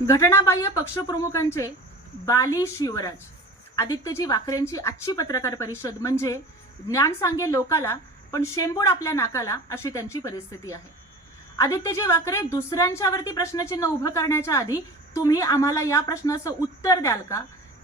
घटनाबाह्य पक्षप्रमुखांचे बाली शिवराज आदित्यजी वाकरेंची आजची पत्रकार परिषद म्हणजे ज्ञान सांगे लोकाला पण शेंबूड आपल्या नाकाला अशी त्यांची परिस्थिती आहे. आदित्यजी वाकरे दुसऱ्यांच्यावरती प्रश्नचिन्ह उभं करण्याच्या आधी तुम्ही आम्हाला या प्रश्नाचं उत्तर द्याल का?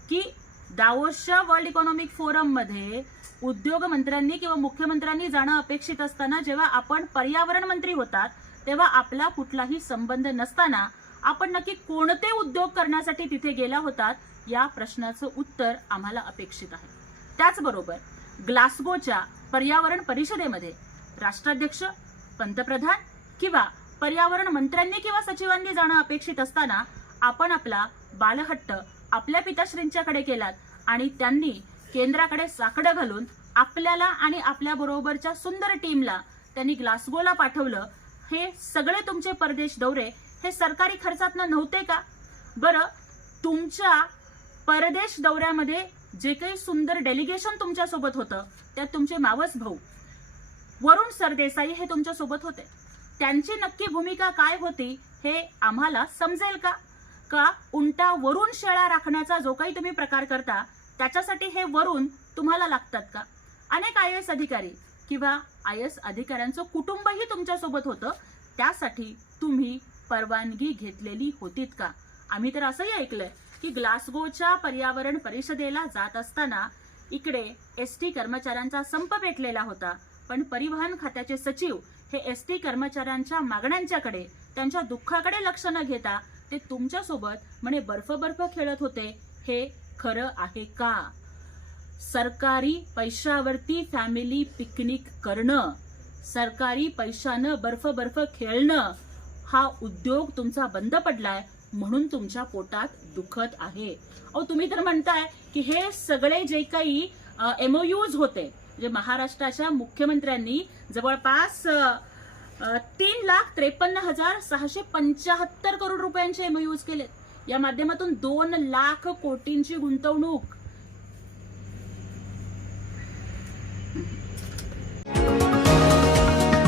की दावोसच्या वर्ल्ड इकॉनॉमिक फोरममध्ये उद्योग मंत्र्यांनी किंवा मुख्यमंत्र्यांनी जाणं अपेक्षित असताना जेव्हा आपण पर्यावरण मंत्री होतात तेव्हा आपला कुठलाही संबंध नसताना आपण नक्की कोणते उद्योग करण्यासाठी तिथे गेला होतात? या प्रश्नाचं उत्तर आम्हाला अपेक्षित आहे. त्याचबरोबर ग्लासगोच्या पर्यावरण परिषदेमध्ये राष्ट्राध्यक्ष पंतप्रधान किंवा पर्यावरण मंत्र्यांनी किंवा सचिवांनी जाणं अपेक्षित असताना आपण आपला बालहट्ट आपल्या पिताश्रींच्याकडे केलात आणि त्यांनी केंद्राकडे साकडं घालून आपल्याला आणि आपल्या बरोबरच्या सुंदर टीमला त्यांनी ग्लासगोला पाठवलं. हे सगळे तुमचे परदेश दौरे हे सरकारी खर्चातनं नव्हते का? बरं तुमच्या परदेश दौऱ्यामध्ये जे काही सुंदर डेलिगेशन तुमच्यासोबत होतं त्यात तुमचे मावस भाऊ वरुण सरदेसाई हे तुमच्यासोबत होते. त्यांची नक्की भूमिका काय होती हे आम्हाला समजेल का? का उंटा वरून शेळा राखण्याचा जो काही तुम्ही प्रकार करता त्याच्यासाठी हे वरून तुम्हाला लागतात का? अनेक आय एस अधिकारी किंवा आय एस अधिकाऱ्यांचं कुटुंबही तुमच्यासोबत होतं त्यासाठी तुम्ही परवानगी घेतलेली होतीत का? आम्ही तर असंही ऐकलंय की ग्लासगोच्या पर्यावरण परिषदेला जात असताना इकडे एस टी कर्मचाऱ्यांचा संप पेटलेला होता. पण परिवहन खात्याचे सचिव हे एस टी कर्मचाऱ्यांच्या मागण्यांच्याकडे त्यांच्या दुःखाकडे लक्ष न घेता ते तुमच्यासोबत म्हणे बर्फ बर्फ खेळत होते. हे खरं आहे का? सरकारी पैशावरती फॅमिली पिकनिक करणं सरकारी पैशानं बर्फ बर्फ खेळणं हा उद्योग तुमचा बंद पडलाय म्हणून तुमच्या पोटात दुखत आहे. अहो तुम्ही तर म्हणताय की हे सगळे जे काही एमओयूज होते म्हणजे महाराष्ट्राच्या मुख्यमंत्र्यांनी जवळपास तीन लाख त्रेपन्न हजार सहाशे पंचाहत्तर करोड रुपयांचे एमओयूज केलेत. या माध्यमातून दोन लाख कोटींची गुंतवणूक.